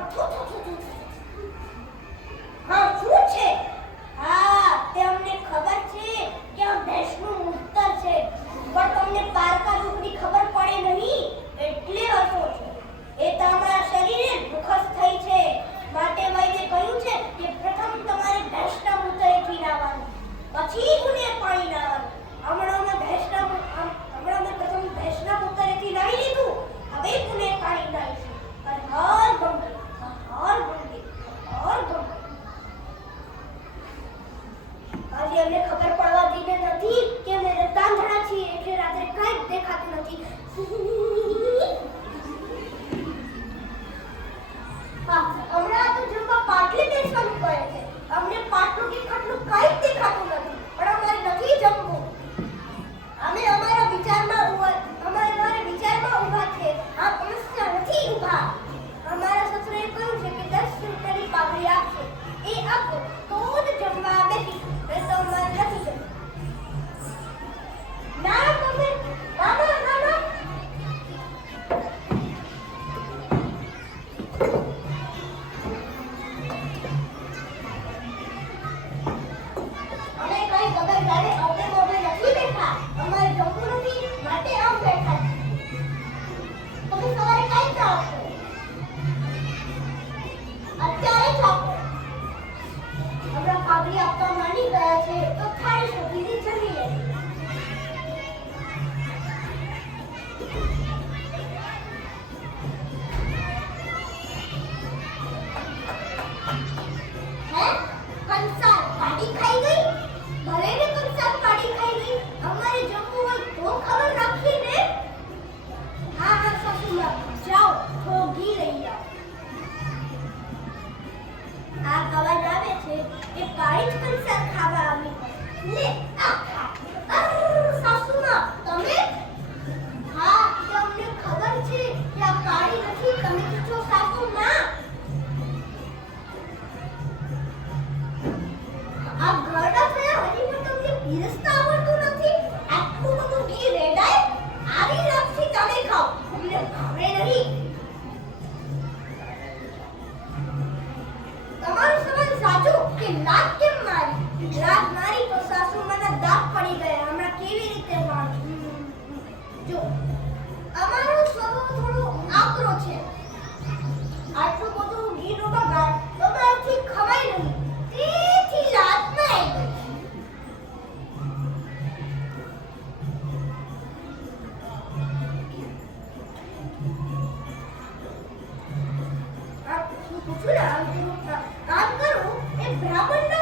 Come on. એમને ખબર પડવા દીને નથી કે અમે તાંધળા છીએ એટલે રાત્રે કંઈ દેખાતું નથી. તમારું સવાલ સાચું કે લાત કેમ મારી? લાત મારી દાંત પડી ગયા. હમણાં કેવી રીતે જો, અમારો સ્વભાવ થોડો આકરો છે. આટલું બધું ઘીનો બગાડ તમારાથી ખવાય નહીં. તેથી લાત મારી ગઈ. પૂછું ને? કામ કરું એ બ્રાહ્મણનો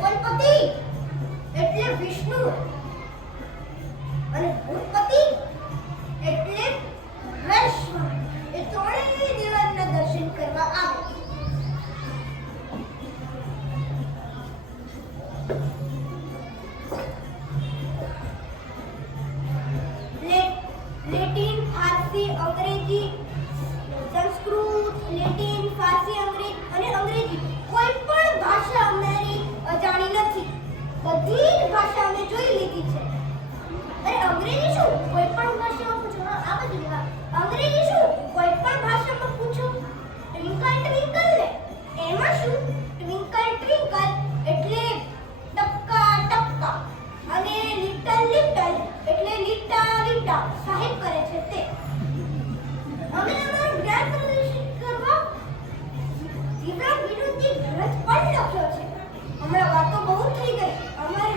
ભુવનપતિ એટલે વિષ્ણુ. અને ભૂતપતિ એટલે વૈષ્ણવ એ દર્શન કરવા આવે. લેટિન ફારસી અંગ્રેજી પિતા સાહેબ કરે છે તે. અમે અમારું જ્ઞાન પ્રદર્શિત કરવા વિવરણ વિરુદ્ધની પણ લખ્યો છે. હમણાં વાતો બહુ થઈ ગઈ. અમારે